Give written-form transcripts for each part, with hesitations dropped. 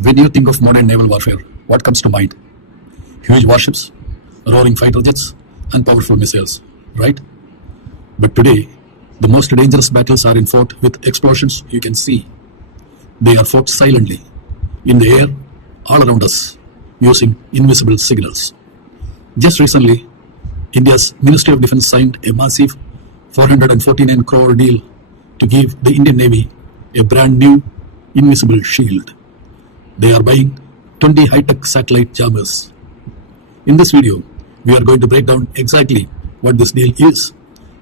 When you think of modern naval warfare, what comes to mind? Huge warships, roaring fighter jets, and powerful missiles, right? But today, the most dangerous battles are fought with explosions you can see. They are fought silently, in the air, all around us, using invisible signals. Just recently, India's Ministry of Defence signed a massive 449 crore deal to give the Indian Navy a brand new invisible shield. They are buying 20 high-tech satellite jammers. In this video, we are going to break down exactly what this deal is,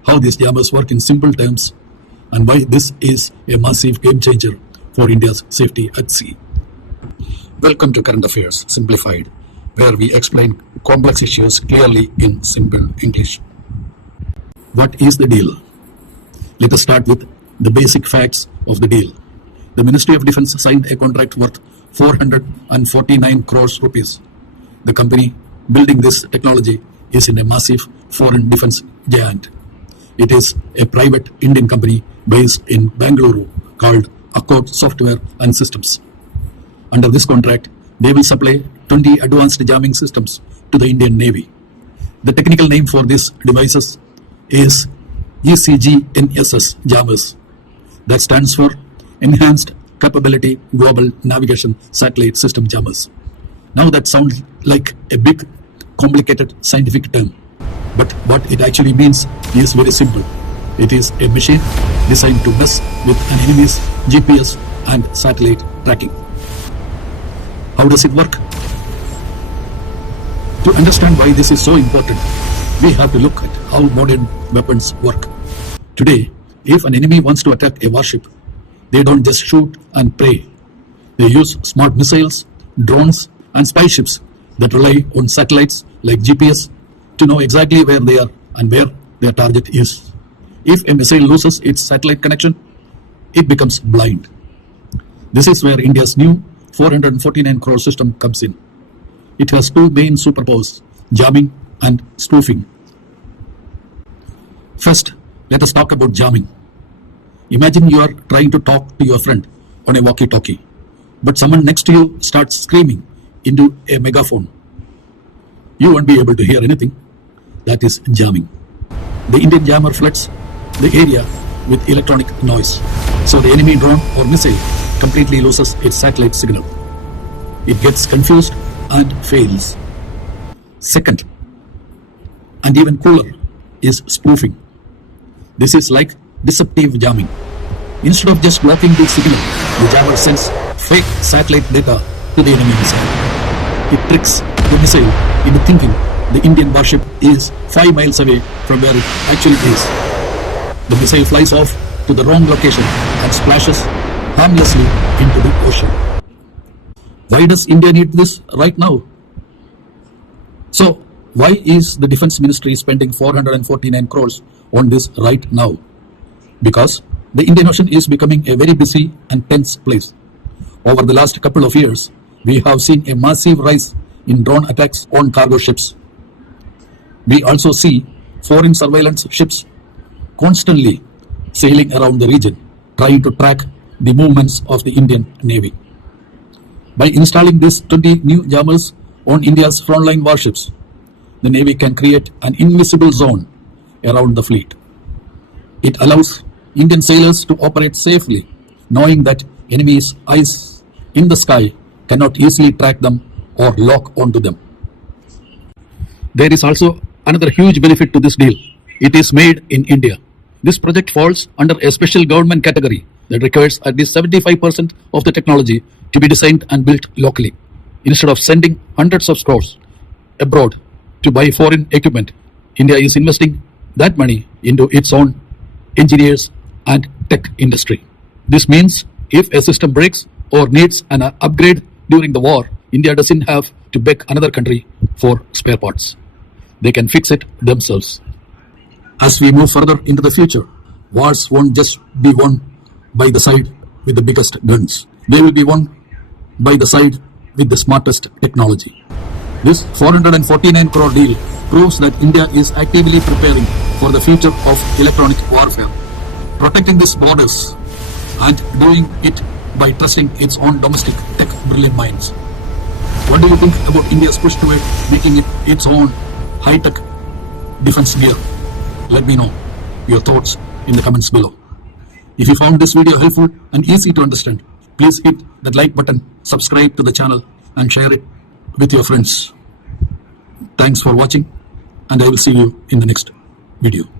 how these jammers work in simple terms, and why this is a massive game changer for India's safety at sea. Welcome to Current Affairs Simplified, where we explain complex issues clearly in simple English. What is the deal? Let us start with the basic facts of the deal. The Ministry of Defence signed a contract worth 449 crores rupees. The company building this technology is in a massive foreign defence giant. It is a private Indian company based in Bangalore called Accord Software and Systems. Under this contract, they will supply 20 advanced jamming systems to the Indian Navy. The technical name for these devices is ECGNSS jammers. That stands for Enhanced Capability Global Navigation Satellite System Jammers. Now that sounds like a big, complicated scientific term, but what it actually means is very simple. It is a machine designed to mess with an enemy's GPS and satellite tracking. How does it work? To understand why this is so important, we have to look at how modern weapons work. Today, if an enemy wants to attack a warship, they don't just shoot and pray. They use smart missiles, drones, and spy ships that rely on satellites like GPS to know exactly where they are and where their target is. If a missile loses its satellite connection, it becomes blind. This is where India's new 449 crore system comes in. It has two main superpowers, jamming and spoofing. First, let us talk about jamming. Imagine you are trying to talk to your friend on a walkie-talkie, but someone next to you starts screaming into a megaphone. You won't be able to hear anything. That is jamming. The Indian jammer floods the area with electronic noise, so the enemy drone or missile completely loses its satellite signal. It gets confused and fails. Second, and even cooler, is spoofing. This is like deceptive jamming. Instead of just blocking the signal, the jammer sends fake satellite data to the enemy missile. It tricks the missile into thinking the Indian warship is 5 miles away from where it actually is. The missile flies off to the wrong location and splashes harmlessly into the ocean. Why does India need this right now? So, why is the Defence Ministry spending 449 crores on this right now? Because the Indian Ocean is becoming a very busy and tense place. Over the last couple of years, we have seen a massive rise in drone attacks on cargo ships. We also see foreign surveillance ships constantly sailing around the region, trying to track the movements of the Indian Navy. By installing these 20 new jammers on India's frontline warships, the Navy can create an invisible zone around the fleet. It allows Indian sailors to operate safely, knowing that enemies' eyes in the sky cannot easily track them or lock onto them. There is also another huge benefit to this deal. It is made in India. This project falls under a special government category that requires at least 75% of the technology to be designed and built locally. Instead of sending hundreds of crores abroad to buy foreign equipment, India is investing that money into its own engineers and tech industry. This means if a system breaks or needs an upgrade during the war, India doesn't have to beg another country for spare parts. They can fix it themselves. As we move further into the future, wars won't just be won by the side with the biggest guns. They will be won by the side with the smartest technology. This 449 crore deal proves that India is actively preparing for the future of electronic warfare. Protecting these borders and doing it by trusting its own domestic tech brilliant minds. What do you think about India's push toward making it its own high-tech defense gear? Let me know your thoughts in the comments below. If you found this video helpful and easy to understand, please hit that like button, subscribe to the channel and share it with your friends. Thanks for watching, and I will see you in the next video.